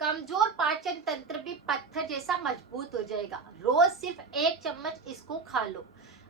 कमजोर पाचन तंत्र भी पत्थर जैसा मजबूत हो जाएगा। रोज सिर्फ 1 चम्मच इसको खा लो।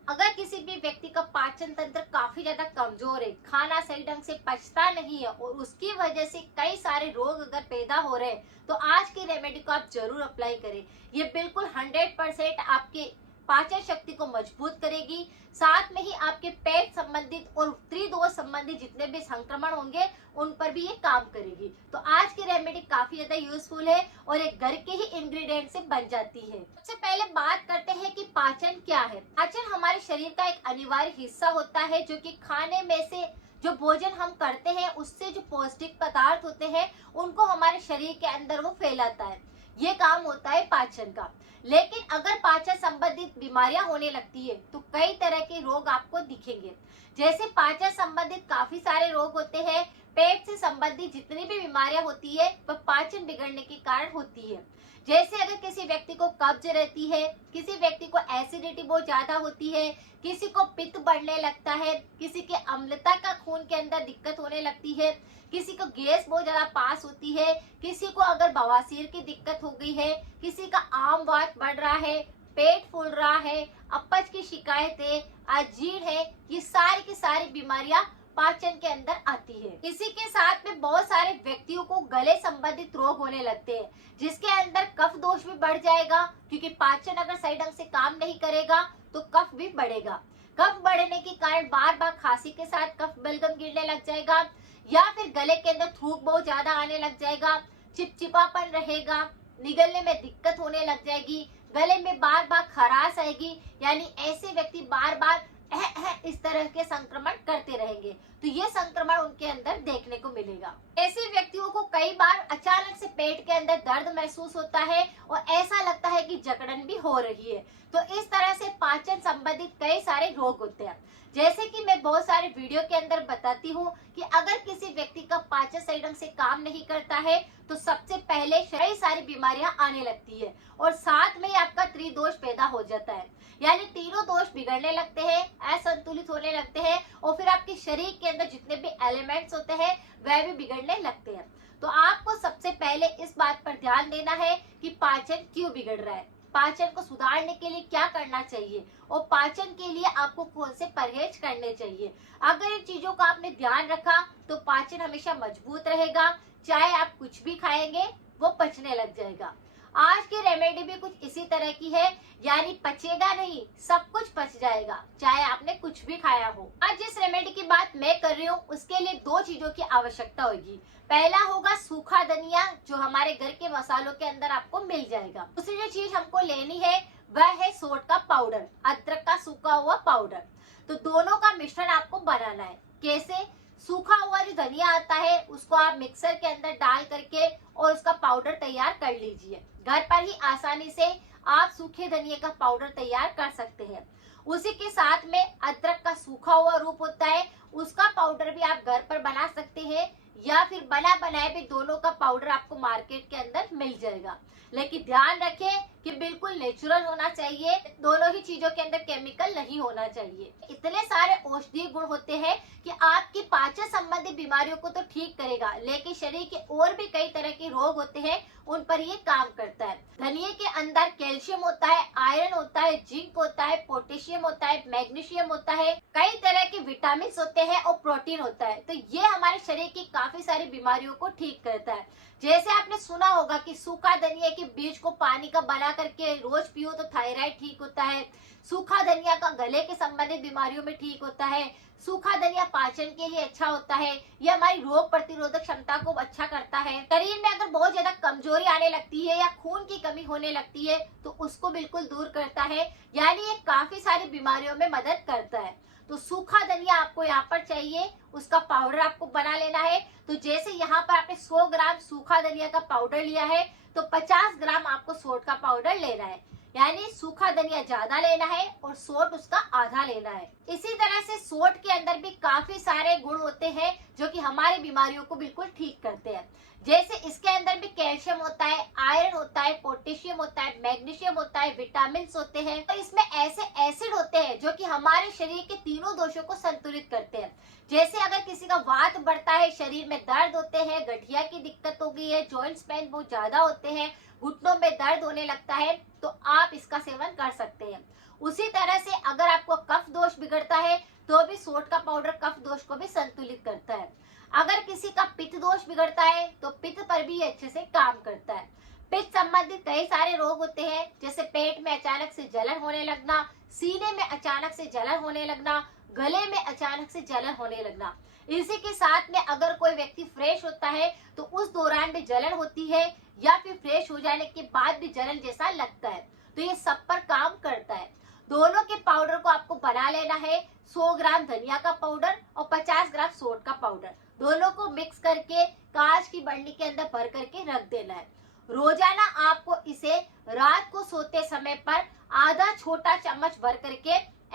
अगर किसी भी व्यक्ति का पाचन तंत्र काफी ज्यादा कमजोर है, खाना सही ढंग से पचता नहीं है और उसकी वजह से कई सारे रोग अगर पैदा हो रहे हैं, तो आज की रेमेडी को आप जरूर अप्लाई करें। ये बिल्कुल 100% आपके पाचन शक्ति को मजबूत करेगी। साथ में ही आपके पेट संबंधित और त्रिदोष संबंधित जितने भी संक्रमण होंगे उन पर भी ये काम करेगी। तो आज की रेमेडी काफी ज्यादा यूजफुल है और एक घर के ही इंग्रेडिएंट से बन जाती है। सबसे पहले बात करते हैं कि पाचन क्या है। पाचन हमारे शरीर का एक अनिवार्य हिस्सा होता है, जो कि खाने में से जो भोजन हम करते हैं उससे जो पौष्टिक पदार्थ होते हैं उनको हमारे शरीर के अंदर वो फैलाता है। ये काम होता है पाचन का। लेकिन अगर पाचन संबंधित बीमारियां होने लगती है तो कई तरह के रोग आपको दिखेंगे। जैसे पाचन संबंधित काफी सारे रोग होते हैं। पेट से संबंधित जितनी भी बीमारियां होती है वह पाचन बिगड़ने के कारण होती है। जैसे अगर किसी व्यक्ति को कब्ज रहती है, किसी व्यक्ति को एसिडिटी बहुत ज्यादा होती है, किसी को पित्त बढ़ने लगता है, किसी के अम्लता का खून के अंदर दिक्कत होने लगती है, किसी को गैस बहुत ज्यादा पास होती है, किसी को अगर बवासीर की दिक्कत हो गई है, किसी का आम वात बढ़ रहा है, पेट फूल रहा है, अपच की शिकायत है, अजीर्ण है, ये सारी की सारी बीमारियां पाचन के अंदर आती है। इसी के साथ में बहुत सारे व्यक्तियों को गले संबंधित रोग होने लगते हैं, जिसके अंदर कफ दोष भी बढ़ जाएगा, क्योंकि पाचन अगर सही ढंग से काम नहीं करेगा तो कफ भी बढ़ेगा। कफ बढ़ने के कारण बार बार खांसी के साथ कफ बलगम गिरने लग जाएगा, या फिर गले के अंदर थूक बहुत ज्यादा आने लग जाएगा, चिपचिपापन रहेगा, निगलने में दिक्कत होने लग जाएगी, गले में बार बार खराश आएगी। यानी ऐसे व्यक्ति बार बार इस तरह के संक्रमण करते रहेंगे, तो ये संक्रमण उनके अंदर देखने को मिलेगा। ऐसे व्यक्तियों को कई बार अचानक से पेट के अंदर दर्द महसूस होता है और ऐसा लगता है कि जकड़न भी हो रही है। तो इस तरह से पाचन संबंधित कई सारे रोग होते हैं। जैसे कि मैं बहुत सारे वीडियो के अंदर बताती हूँ कि अगर किसी व्यक्ति का पाचन सही ढंग से काम नहीं करता है तो सबसे पहले कई सारी बीमारियां आने लगती है और साथ में ही आपका त्रिदोष पैदा हो जाता है। यानी तीनों दोष बिगड़ने लगते हैं, असंतुलित होने लगते हैं और फिर आपके शरीर के अंदर जितने भी एलिमेंट्स होते हैं वह भी बिगड़ने लगते हैं। तो आपको सबसे पहले इस बात पर ध्यान देना है कि पाचन क्यों बिगड़ रहा है, पाचन को सुधारने के लिए क्या करना चाहिए और पाचन के लिए आपको कौन से परहेज करने चाहिए। अगर इन चीजों का आपने ध्यान रखा तो पाचन हमेशा मजबूत रहेगा। चाहे आप कुछ भी खाएंगे वो पचने लग जाएगा। आज की रेमेडी भी कुछ इसी तरह की है, यानी पचेगा नहीं, सब कुछ पच जाएगा, चाहे आपने कुछ भी खाया हो। आज जिस रेमेडी की बात मैं कर रही हूँ उसके लिए 2 चीजों की आवश्यकता होगी। पहला होगा सूखा धनिया, जो हमारे घर के मसालों के अंदर आपको मिल जाएगा। दूसरी जो चीज हमको लेनी है वह है सोंठ का पाउडर, अदरक का सूखा हुआ पाउडर। तो दोनों का मिश्रण आपको बनाना है। कैसे? सूखा हुआ जो धनिया आता है उसको आप मिक्सर के अंदर डाल करके और उसका पाउडर तैयार कर लीजिए। घर पर ही आसानी से आप सूखे धनिया का पाउडर तैयार कर सकते हैं। उसी के साथ में अदरक का सूखा हुआ रूप होता है, उसका पाउडर भी आप घर पर बना सकते हैं या फिर बना बनाए भी दोनों का पाउडर आपको मार्केट के अंदर मिल जाएगा। लेकिन ध्यान रखें कि बिल्कुल नेचुरल होना चाहिए, दोनों ही चीजों के अंदर केमिकल नहीं होना चाहिए। इतने सारे औषधीय गुण होते हैं कि आपकी पाचन संबंधी बीमारियों को तो ठीक करेगा, लेकिन शरीर के और भी कई तरह के रोग होते हैं उन पर ये काम करता है। धनिया के अंदर कैल्शियम होता है, आयरन होता है, जिंक होता है, पोटेशियम होता है, मैग्नीशियम होता है, कई तरह के विटामिन होते हैं और प्रोटीन होता है। तो ये हमारे शरीर की काफी सारी बीमारियों को ठीक करता है। जैसे आपने सुना होगा कि सूखा धनिया के बीज को पानी का बना करके रोज पियो तो थायराइड ठीक होता है। सूखा धनिया का गले के संबंधित बीमारियों में ठीक होता है। सूखा धनिया पाचन के लिए अच्छा होता है, यह हमारी रोग प्रतिरोधक क्षमता को अच्छा करता है। शरीर में अगर बहुत ज्यादा कमजोरी आने लगती है या खून की कमी होने लगती है तो उसको बिल्कुल दूर करता है। यानी ये काफी सारी बीमारियों में मदद करता है। तो सूखा धनिया आपको यहाँ पर चाहिए, उसका पाउडर आपको बना लेना है। तो जैसे यहाँ पर आपने 100 ग्राम सूखा धनिया का पाउडर लिया है तो 50 ग्राम आपको सोंठ का पाउडर लेना है। यानी सूखा धनिया ज्यादा लेना है और सोंठ उसका आधा लेना है। इसी तरह से सोंठ के अंदर भी काफी सारे गुण होते हैं जो कि हमारी बीमारियों को बिल्कुल ठीक करते हैं। जैसे इसके अंदर भी कैल्शियम होता है, आयरन होता है, पोटेशियम होता है, मैग्नीशियम होता है, विटामिन होते हैं। तो इसमें ऐसे एसिड होते हैं जो कि हमारे शरीर के तीनों दोषों को संतुलित करते हैं। जैसे अगर किसी का वात बढ़ता है, शरीर में दर्द होते हैं, गठिया की दिक्कत हो गई है, जॉइंट्स पेन बहुत ज्यादा होते हैं, घुटनों में दर्द होने लगता है, तो आप इसका सेवन कर सकते हैं। उसी तरह से अगर आपको कफ दोष बिगड़ता है तो भी सोट का पाउडर कफ दोष को भी संतुलित करता है। अगर किसी का पित्त दोष बिगड़ता है तो पित्त पर भी अच्छे से काम करता है। पित्त संबंधित कई सारे रोग होते हैं, जैसे पेट में अचानक से जलन होने लगना, सीने में अचानक से जलन होने लगना, गले में अचानक से जलन होने लगना। इसी के साथ में अगर कोई व्यक्ति फ्रेश होता है तो उस दौरान भी जलन होती है, या फिर फ्रेश हो जाने के बाद भी जलन जैसा लगता है, तो ये सब पर काम करता है। दोनों के पाउडर को आपको बना लेना है। 100 ग्राम धनिया का पाउडर और 50 ग्राम सोट का पाउडर, दोनों को मिक्स करके कांच की बरनी के अंदर भर करके रख देना है। रोजाना आपको इसे रात को सोते समय पर आधा छोटा चम्मच भर करके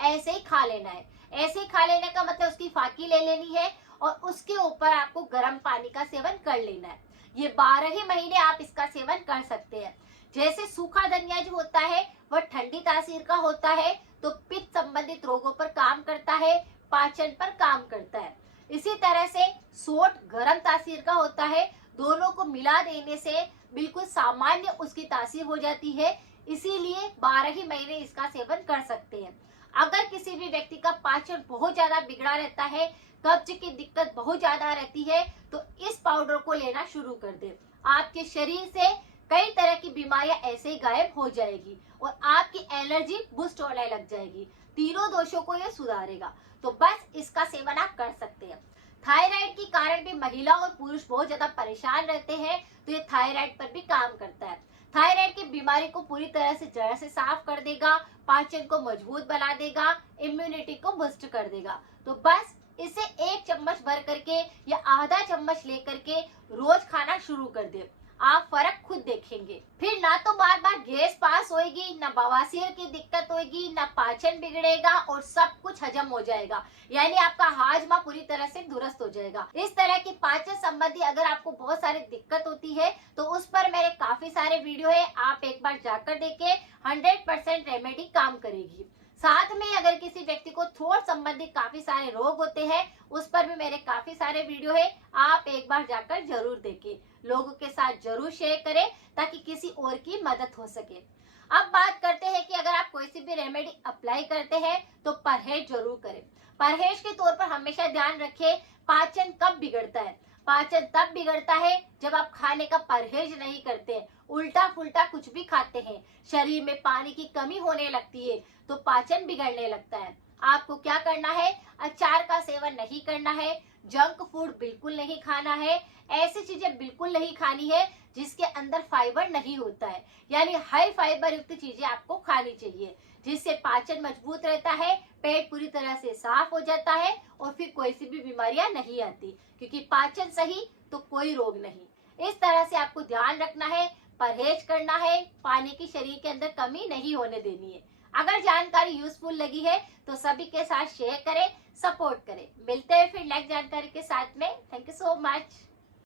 ऐसे ही खा लेना है। ऐसे ही खा लेने का मतलब उसकी फाकी ले लेनी है और उसके ऊपर आपको गर्म पानी का सेवन कर लेना है। ये 12 ही महीने आप इसका सेवन कर सकते हैं। जैसे सूखा धनिया जो होता है वह ठंडी तासीर का होता है, तो पित्त संबंधित रोगों पर काम करता है, पाचन पर काम करता है। इसी तरह से सोट गर्म तासीर का होता है, दोनों को मिला देने से बिल्कुल सामान्य उसकी तासीर हो जाती है। इसीलिए 12 ही महीने इसका सेवन कर सकते हैं। अगर किसी भी व्यक्ति का पाचन बहुत ज्यादा बिगड़ा रहता है, कब्ज की दिक्कत बहुत ज्यादा रहती है, तो इस पाउडर को लेना शुरू कर दे। आपके शरीर से कई तरह की बीमारियां ऐसे ही गायब हो जाएगी और आपकी एनर्जी बूस्ट होने लग जाएगी। तीनों दोषों को ये सुधारेगा। तो बस इसका सेवन आप कर सकते हैं। थायराइड के कारण भी महिला और पुरुष बहुत ज्यादा परेशान रहते हैं, तो ये थायराइड पर भी काम करता है। थायराइड की बीमारी को पूरी तरह से जड़ से साफ कर देगा, पाचन को मजबूत बना देगा, इम्यूनिटी को बूस्ट कर देगा। तो बस इसे 1 चम्मच भर करके या आधा चम्मच लेकर के रोज खाना शुरू कर दे, आप फर्क खुद देखेंगे। फिर ना तो बार बार गैस पास होएगी, ना बवासीर की दिक्कत होएगी, ना पाचन बिगड़ेगा और सब कुछ हजम हो जाएगा, यानी आपका हाजमा पूरी तरह से दुरुस्त हो जाएगा। इस तरह की पाचन संबंधी अगर आपको बहुत सारी दिक्कत होती है तो उस पर मेरे काफी सारे वीडियो है, आप एक बार जाकर देखें। 100% रेमेडी काम करेगी। साथ में अगर किसी व्यक्ति को थ्रोट संबंधी काफी सारे रोग होते हैं, उस पर भी मेरे काफी सारे वीडियो है, आप एक बार जाकर जरूर देखें। लोगों के साथ जरूर शेयर करें ताकि किसी और की मदद हो सके। अब बात करते हैं कि अगर आप कोई सी भी रेमेडी अप्लाई करते हैं तो परहेज जरूर करें। परहेज के तौर पर हमेशा ध्यान रखें, पाचन कब बिगड़ता है? पाचन तब बिगड़ता है जब आप खाने का परहेज नहीं करते, उल्टा फुल्टा कुछ भी खाते हैं, शरीर में पानी की कमी होने लगती है, तो पाचन बिगड़ने लगता है। आपको क्या करना है? अचार का सेवन नहीं करना है, जंक फूड बिल्कुल नहीं खाना है, ऐसी चीजें बिल्कुल नहीं खानी है जिसके अंदर फाइबर नहीं होता है, यानी हाई फाइबर युक्त चीजें आपको खानी चाहिए, जिससे पाचन मजबूत रहता है, पेट पूरी तरह से साफ हो जाता है और फिर कोई सी भी बीमारियां नहीं आती, क्योंकि पाचन सही तो कोई रोग नहीं। इस तरह से आपको ध्यान रखना है, परहेज करना है, पानी की शरीर के अंदर कमी नहीं होने देनी है। अगर जानकारी यूजफुल लगी है तो सभी के साथ शेयर करें, सपोर्ट करें। मिलते हैं फिर नेक्स्ट जानकारी के साथ में। Thank you so much.